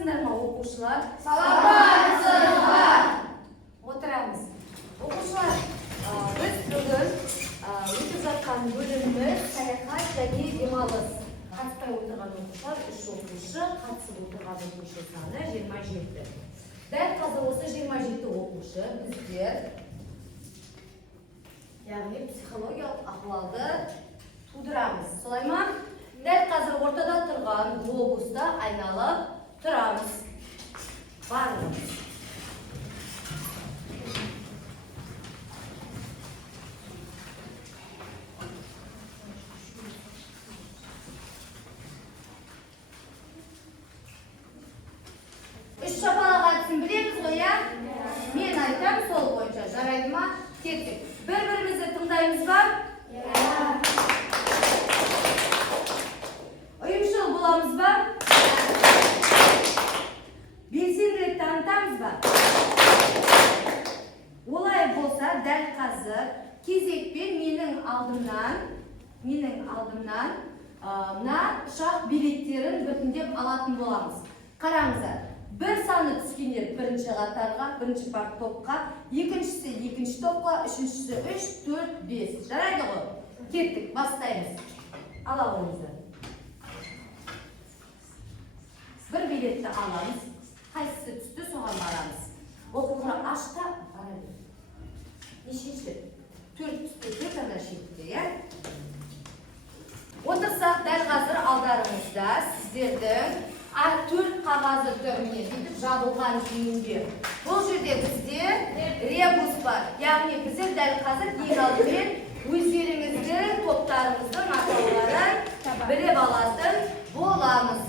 Саламатсыздар ма, оқушылар? Саламатсыздар. Отырамыз. Оқушылар, біз бүгін өтіп жатқан бөліміміз саяхат және демалыс. Қатыспай отырған оқушылар 3 оқушы, қатысып отырған оқушы саны 27. Дәл қазір осы 27 оқушы біздер яғни психологиялық ахуалды тудырамыз. Солай ма? Дәл қазір ортада тұрған глобуста айналып тұрамыз. Барлығымыз. Үш шапалақ әдісін білеміз ғой, я? Мен айтам, сол бойынша. Жарайды ма? Кеттік. Бір-бірімізді тыңдаймыз ба? Ұйымшыл боламыз ба? Белсенділік танытамыз ба? Олай болса, дәл қазір кезекпен менің алдымнан мына ұшақ билеттерін біртіндеп алатын боламыз. Қараңыздар. Бір саны түскендер бірінші қатарға, бірінші топқа, екіншісі екінші топқа, үшіншісі 3, 4, 5. Жарайды ғой? Кеттік, бастаймыз. Ала ойыңыздар. Бір билетті аламыз. Қайсысы түсті, соған барамыз. Оқуға ашта барамыз. Нешінші? 4 түсті, 4 ана шетте, я? Отырсақ, дәл қазір алдарыңызда сіздердің 4 қағазы түріне бүйтіп жабылған күйінде. Бұл жерде бізде ребус бар. Яғни біздер дәл қазір ең алдымен өздеріңіздің топтарыңыздың атауларын біліп алатын боламыз.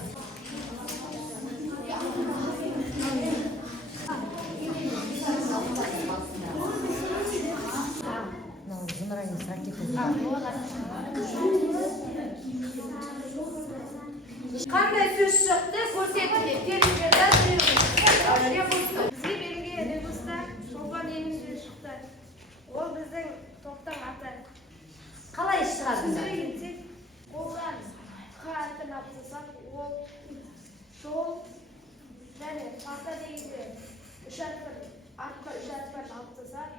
Қандай сөз шықты көрсетуде? Терминдерден ребуста. Бізге берілген ребуста шолпан деген сөз шықты. Ол біздің топтың аты. Қалай шығады? Сөзге келсек, қолдан қ әрпін алып тастасақ, ол жол және пата дегенде артқа үш әрпін алып тастасақ,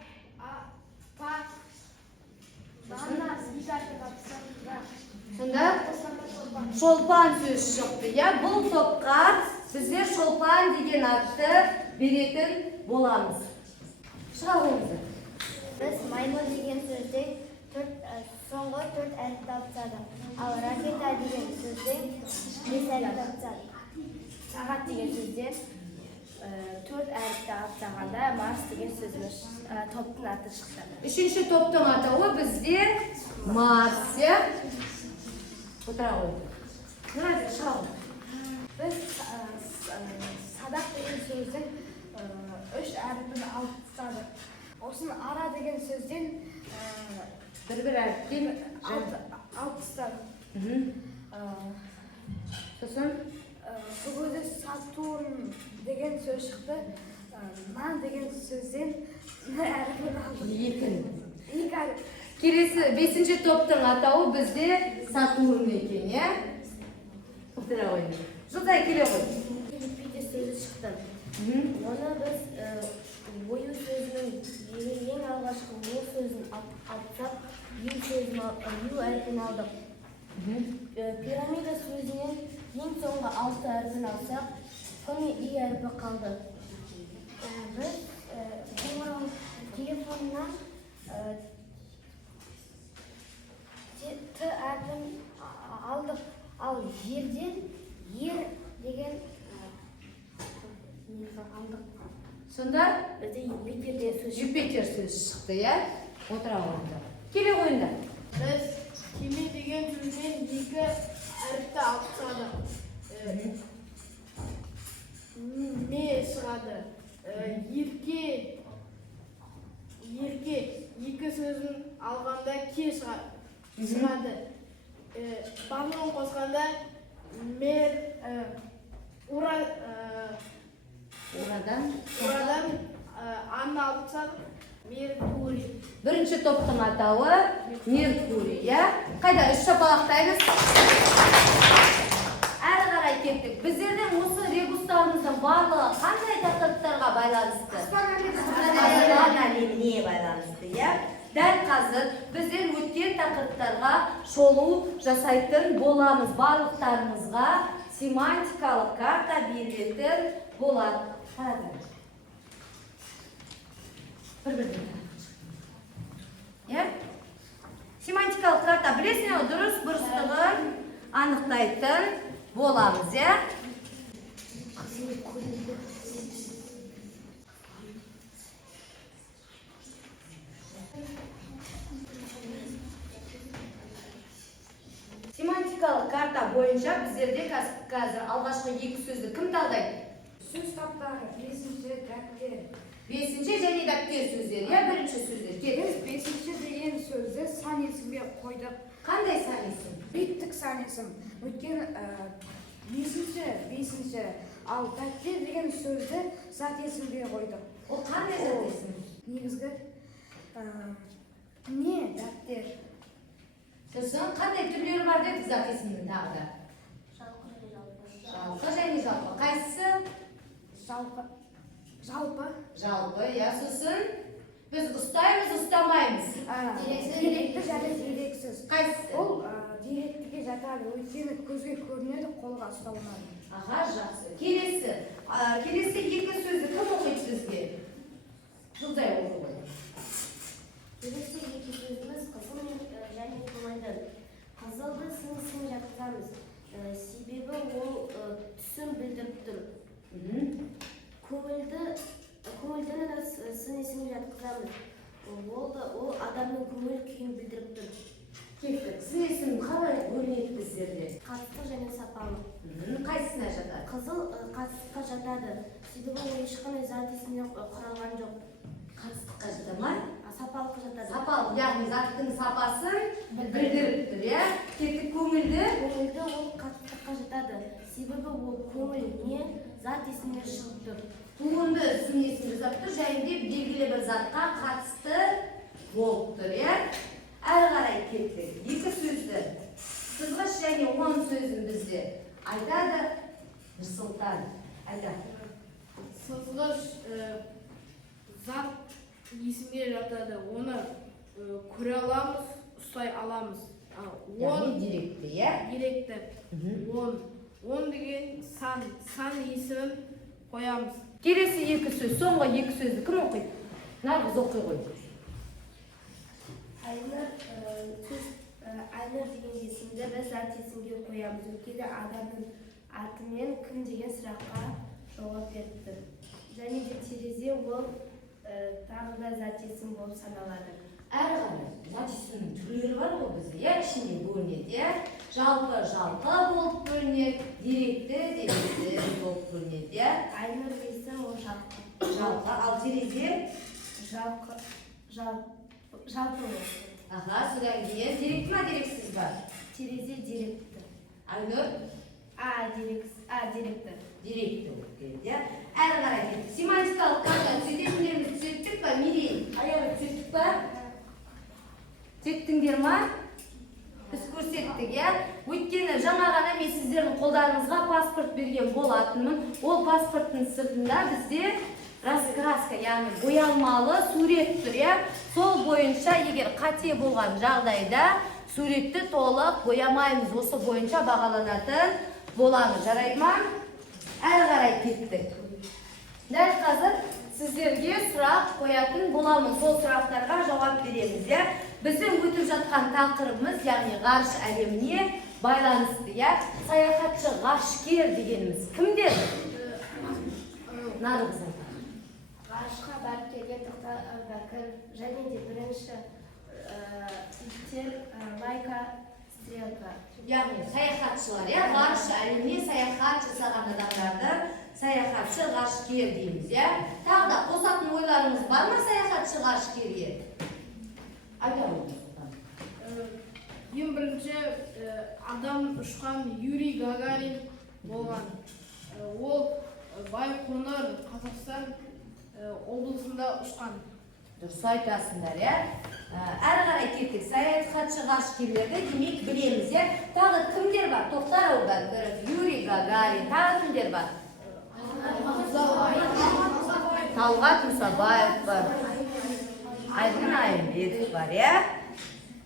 па дана екі әрпін алып тастасақ, Сонда шолпан сөз шықты. Бұл топқа біздер шолпан деген атты беретін боламыз. Шыға қойыңыздар. Біз маймыл деген сөзде соңғы 4 әріпті алып тастадық. Ал ракета деген сөзде 5 әріпті алып тастадық. Сағат деген сөзде 4 әріпті алып тастағанда Марс деген сөзіміз топтың аты шықты. Үшінші топтың атауы бізде Марс. Отыра қойыңыздар. Нұрайза, шыға қойыңыздар. Біз садақ деген сөздің 3 әріпін алып тастадық. Осыны ара деген сөзден бір әріптен алып тастадық. Сосын Бүгінде Сатурн деген сөз шықты. Нан деген сөзден әріпін алдық. екі әріп. Келесі 5-ші топтың атауы бізде Сатурн екен, я? Отыра қойыңыздар. Жылдай келе ғой. Юпитер сөзі шықты. Оны біз ою сөзінің ең алғашқы ол сөзін алсақ, ю әріпін алдық. Пирамида сөзінен ең соңғы 6 әріпін алсақ, соны и әріпі қалды. Біз телефоннан Т әріпін алдық. Ал жерден ер деген алдық. Сонда Бізде Юпитер сөз Юпитер сөз шықты, я? Отыра қойыңыздар. Келе қойыңдар. біз кеме деген сөзден 2 әріпті алып тастадық. Ме шығады. Еркек 2 сөзін алғанда ке шығады. Барлығын қосқанда Орадан анны алып тастадық. Меркурий. Бірінші топтың атауы Меркурий, я? Қайда, 3 шапалақтаймыз? Әрі қарай кеттік. Біздердің осы ребустарымызда барлығы қандай тақырыптарға байланысты? Аспан әлеміне байланысты, иә? Дәл қазір біздер өткен тақырыптарға шолу жасайтын боламыз. Барлықтарыңызға семантикалық карта берілетін болады. Қараңдар. Бір-бірден. Иә? Семантикалық карта білесіңіз, дұрыс бұрыстығын анықтайтын боламыз, иә? Семантикалық карта бойынша біздерде қазір алғашқы екі сөзді кім талдайды? Сөз таптары, бесінші дәптер. Бесінші және дәптер сөздері, иә, бірінші сөздер. Біз бесінші деген сөзді сан есімге қойдық. Қандай сан есім? Беттік сан есім. Өткен бесінші, ал дәптер деген сөзді зат есімге қойдық. Ол қандай зат есім? Негізгі не дәптер? Сосын қандай түрлері бар деді зат есімнің тағы да? Жалпы және жалпы. Қайсысы? Жалпы. Жалпы, иә. Сосын біз ұстаймыз, ұстамаймыз. Деректі және дерексіз. Қайсысы? Ол деректіге жатады, өйткені көзге көрінеді, қолға ұсталмайды. Аға, жақсы. Келесі екі сөзді кім оқиды бізге? Жылдай оқу ғой. Келесі екі сөзіміз қызыл және көңілді. Қызылды сын жатқызамыз. Себебі ол түсін білдіріп тұр. Көңілдіні да сын есімге жатқызамыз. Ол адамның көңіл күйін білдіріп тұр. Кеттік. Сын есім қалай бөлінеді біздерде? Қатыстық және сапалы. Қайсысына жатады? Қызыл қатыстыққа жатады. Себебі ол ешқандай зат есімнен құралған жоқ. Қатыстыққа жатады ма? Сапалыққа жатады. Сапалы, яғни заттың сапасын білдіріп тұр, иә? Кеттік көңілді. Көңілді ол қатыстыққа жатады. Себебі ол көңіл не зат есімнен шығып тұр. Туынды сын есім жасап тұр, және де белгілі бір затқа қатысты болып тұр, иә? Әрі қарай кеттік. Екі сөзді сызғыш және он сөзін бізде айтады. Нұрсұлтан, айтады. Сызғыш зат есімге жатады. Оны көре аламыз, ұстай аламыз. Яғни деректі, иә? Деректі. Он деген сан есімін қоямыз. Келесі екі сөз, соңғы екі сөзді кім оқиды? Нарғыз оқи ғой. Айнұр деген есімді біз зат есімге қоямыз. Өйткені адамның атымен кім деген сұраққа жауап берді. Және де терезе ол тағы да зат есім болып саналады. Әрі қарай зат есімнің түрлері бар ғой бізде, иә, ішінде бөлінеді, иә? Жалпы болып бөлінеді, деректі болып бөлінеді, иә? Айнұр есім ол жалпы. Жалпы, ал терезе? Жалпы ол. Аға, содан кейін деректі ма, дерексіз бар? Терезе деректі. Айнұр? Деректі. Деректі болып келеді, иә? Әрі қарай кеттік. Семантикалық карта түзететіндерімізді түзеттік па? Мерей, аяғы түзеттік па? Түзеттіңдер ма? Біз көрсеттік, иә? Өйткені жаңа ғана мен сіздердің қолдарыңызға паспорт берген болатынмын. Ол паспорттың сыртында бізде раскраска, яғни боялмалы сурет тұр, иә? Сол бойынша егер қате болған жағдайда суретті толық боямаймыз. Осы бойынша бағаланатын боламыз. Жарайды ма? Әрі қарай кеттік. Дәл қазір сіздерге сұрақ қоятын боламыз. Сол сұрақтарға жауап береміз, иә? Біздің өтіп жатқан тақырыбымыз, яғни ғарыш әлеміне байланысты, иә? Саяхатшы, ғарышкер дегеніміз кімдер? Нарғыз. Ғарышқа барып келген Тоқтар Әубәкір және де бірінші иттер Лайка, Стрелка. Яғни саяхатшылар, иә? Ғарыш әлеміне саяхат жасаған адамдарды саяхатшы, ғарышкер дейміз, иә? Тағы да қосатын ойларыңыз бар ма саяхатшы, ғарышкерге? Айта ғой. Ең бірінші адам ұшқан Юрий Гагарин болған. Ол Байқоңыр, Қазақстан облысында ұшқан. Дұрыс айтасыңдар, иә? Әрі қарай кеттік. Саяхатшы, ғарышкерлерді демек білеміз, иә? Тағы кімдер бар? Тоқтар Әубәкіров, Юрий Гагарин, тағы кімдер бар? Талғат Мұсабаев бар. Айдын Айымбетов бар, иә?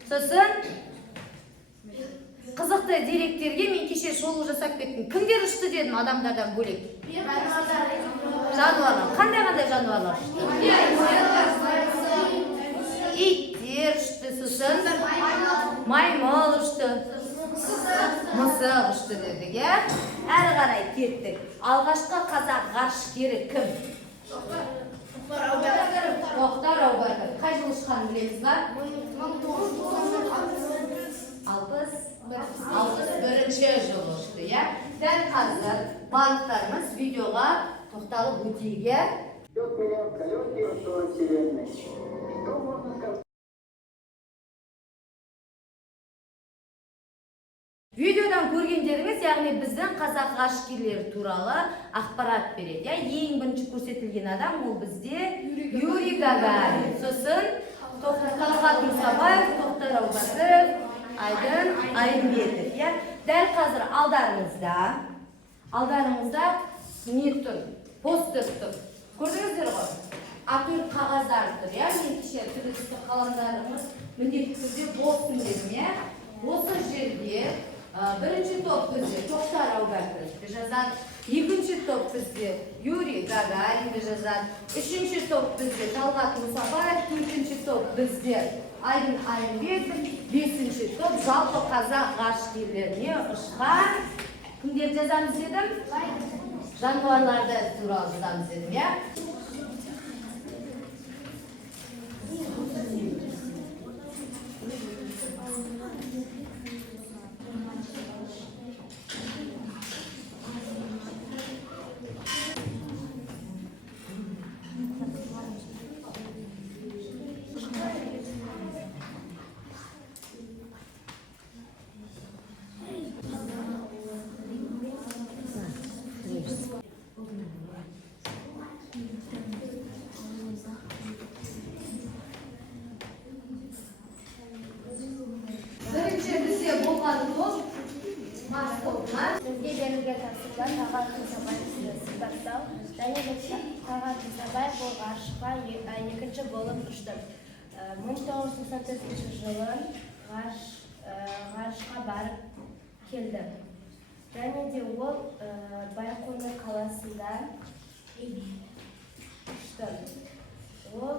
Сосын қызықты деректерге мен кеше шолу жасап кеттім. Кімдер ұшты дедім адамдардан бөлек? Жануарлар. Қандай жануарлар? Иттер ұшты, сосын маймыл ұшты, мысық ұшты дедік, иә? Әрі қарай кеттік. Алғашқы қазақ ғарышкері кім? Тоқтар Әубәкіров. Қай жылы ұшқанын білеміз ба? 61 жылы ұшты, иә? Дәл қазір барлықтарымыз видеоға тоқталып өтейік, иә? Видеодан көргендеріңіз, яғни біздің қазақ ғарышкерлері туралы ақпарат береді. Ең бірінші көрсетілген адам ол бізде Юрий Гагарин. Сосын Талғат Мұсабаев, Тоқтар Әубәкіров, Айдын Айымбетов. Дәл қазір алдарыңызда не тұр? Постер тұр. Көрдіңіздер ғой? А4 қағаздар тұр. Мен кеше түрлі қаламдарымыз міндетті түрде болсын дедім. Осы жерде бірінші топ бізде Тоқтар Әубәкіровті жазады, екінші топ бізде Юрий Гагаринді жазады, үшінші топ бізде Талғат Мұсабаев, төртінші топ бізде Айдын Айымбетов, бесінші топ жалпы қазақ ғарышкерлеріне ұшқан кімдер жазамыз дедім? Жануарларды туралы жазамыз дедім, иә? Bizге берілген тапсырма Талғат Мұсабаевты сипаттау, және Талғат Мұсабаев бұл ғарышқа екінші болып ұшты. 1994 жылы ғарышқа барып келді. Және де ол Байқоңыр қаласында ұшты. Ол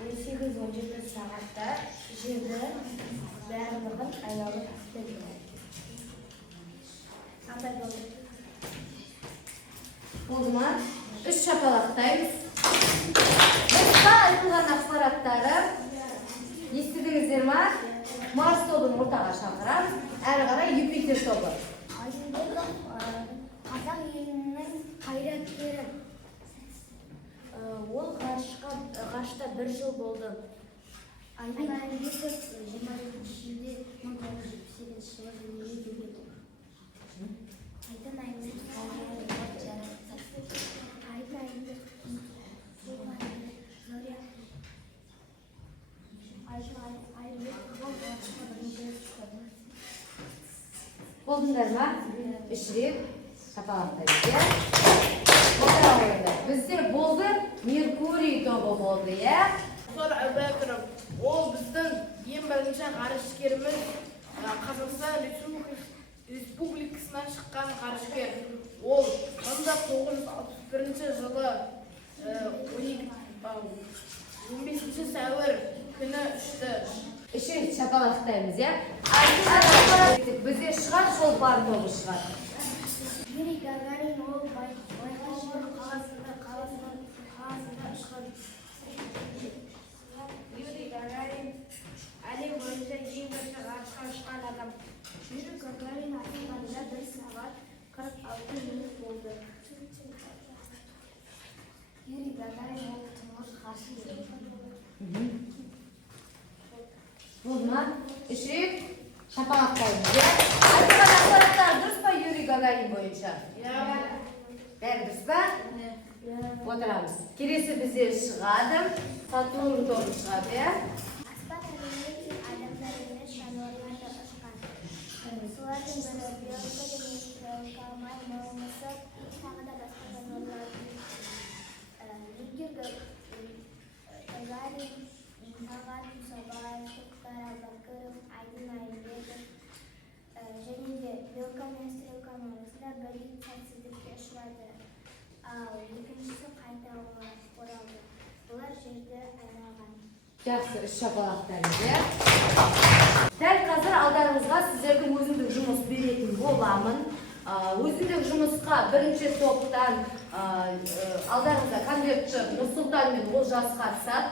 18-17 сағатта жерді барлығын айналып келді. Болды ма? Үш шапалақтаймыз. Басқа айтылған ақпараттары естідіңіздер ма? Марс тобын ортаға шақырамыз. Әрі қарай Юпитер тобы. Айымбетов қазақ елінің қайраткері. Ол ғарышта 1 жыл болды. Айдын Айымбетов 22 шілде 1978 жылы дүниеге келген. Айдын Айымбетов Болдыңдар ма? Үш рет шапалақтаймыз. Бізде болды Меркурий тобы болды, иә? Тоқтар Әубәкіров, ол біздің ең бірінші ғарышкеріміз, Қазақстан Республикасынан шыққан ғарышкер. Ол 1961 жылы 15 сәуір күні ұшты. Үш рет шапалақтаймыз, иә? Бізде шығар шолпан тобы шығар. Юрий Гагарин ол Байқоңыр қаласында ұшқан. Юрий Гагарин әлем бойынша ең бірінші ғарышқа ұшқан адам. Юрий Гагарин аспанда 1 сағат 46 минут болды. Юрий Гагарин ол тұңғыш ғарышкер. Болды ма? Үш рет шапалақтаймыз, иә? Айтылған ақпараттар дұрыс па Юрий Гагарин бойынша? Бәрі дұрыс па? Отырамыз. Келесі бізде шығады. Сатурн тобы шығады, иә? Аспан әлемінде тек адамдар емес, жануарлар да ұшқан. Солардың бірі биология министрі, маймыл, мысық, тағы да басқа жануарлардың жерде айналған. Жақсы, үш шапалақтарыңыз. Дәл қазір алдарыңызға сіздердің өзіндік жұмыс беретін боламын. Өзіндік жұмысқа бірінші топтан алдарыңызда конвертші Нұрсұлтан мен Олжас қатысады.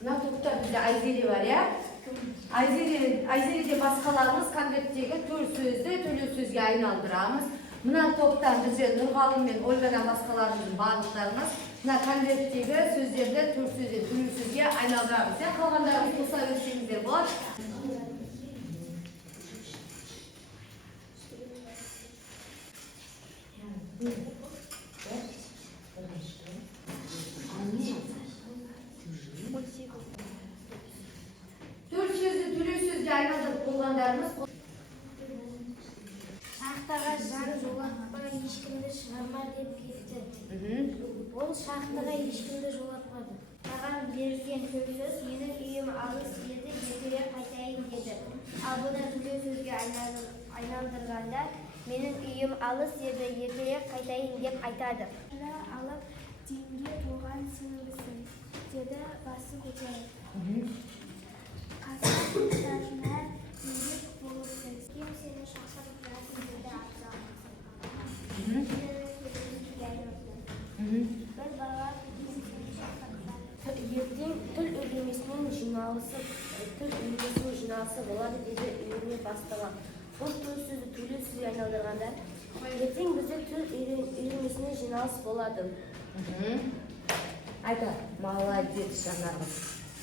Мына топта бізде Айзере бар, иә? Айзереде басқаларымыз конверттегі төл сөзді төлеу сөзге айналдырамыз. Мына топтан бізде Нұрғалым мен Ольгадан басқаларымыздың барлықтарымыз мына конверттегі сөздерді төл сөзден төлеу сөзге айналдырамыз. Қалғандарымыз қоса берсеңіздер болады. Төл сөзді төлеу сөзге айналдырып болғандарымыз Шахтаға жан жолатпай ешкімді шығарма деп кетті. Ол шахтаға ешкімді жолатпады. Маған берілген сөз менің үйім алыс еді, ертерек қайтайын деді. Ал бұны төлеу сөзге айналдырғанда менің үйім алыс еді, ертерек қайтайын деп айтады. Алып теңге туған сіңлісің, деді басы көтеріп. Қазақ қыздарына еңбек болыпсың. Кем сені шақырып жатыр, деді бір бала ертең тіл үйірмесінің жиналысы болады, деді үйірме бастығы. Бұл төл сөзді төлеу сөзге айналдырғанда ертең бізде тіл үйірмесінің жиналыс болады. Айта, молодец жанарғыз.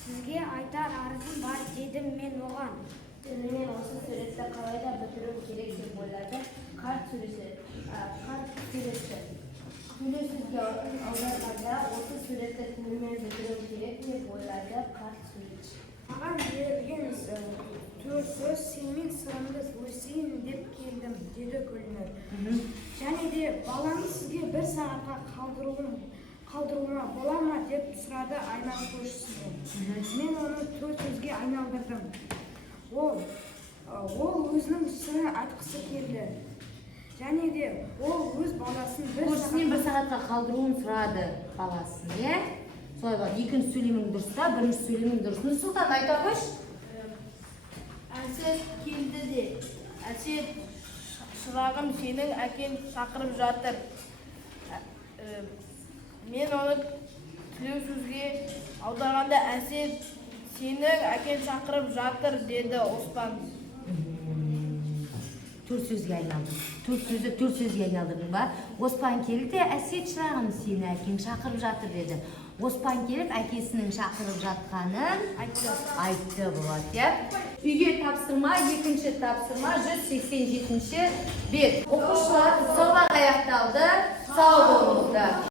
Сізге айтар арызым бар, дедім мен оған. Мен осы суретті қалай да бітіру керек деп ойлады. Қарт суресі. Төлеу сөзге аударғанда осы суретті тілмен бітіру керек деп ойлады қарт суретші. Маған берілген төл сөз сенің сырыңды өсейін деп келдім, деді Гүлнұр. Және де баланы сізге бір сағатқа қалдыруыма бола ма деп сұрады айна көршісінен. Мен оны төл сөзге айналдырдым. Ол өзінің сырын айтқысы келді. Және де ол өз баласын бір сағатқа қалдыруын сұрады баласын, е? Солай бар, екінші сөйлемің дұрыста, бірінші сөйлемің дұрыс. Нұрсұлтан, айта қойшы. Әсет келді де. Әсет, шырағым, сенің әкең шақырып жатыр. Мен оны төлеу сөзге аударғанда Әсет, сенің әкең шақырып жатыр, деді Оспан. Төл сөзге айналдырдың ба? Оспан келді, Әсет шырағым, сені әкең шақырып жатыр, деді. Оспан келіп, әкесінің шақырып жатқанын айтты болады. Үйге тапсырма, екінші тапсырма, 187-ші бет. Оқушылар сабақ аяқталды, сау болыңыздар.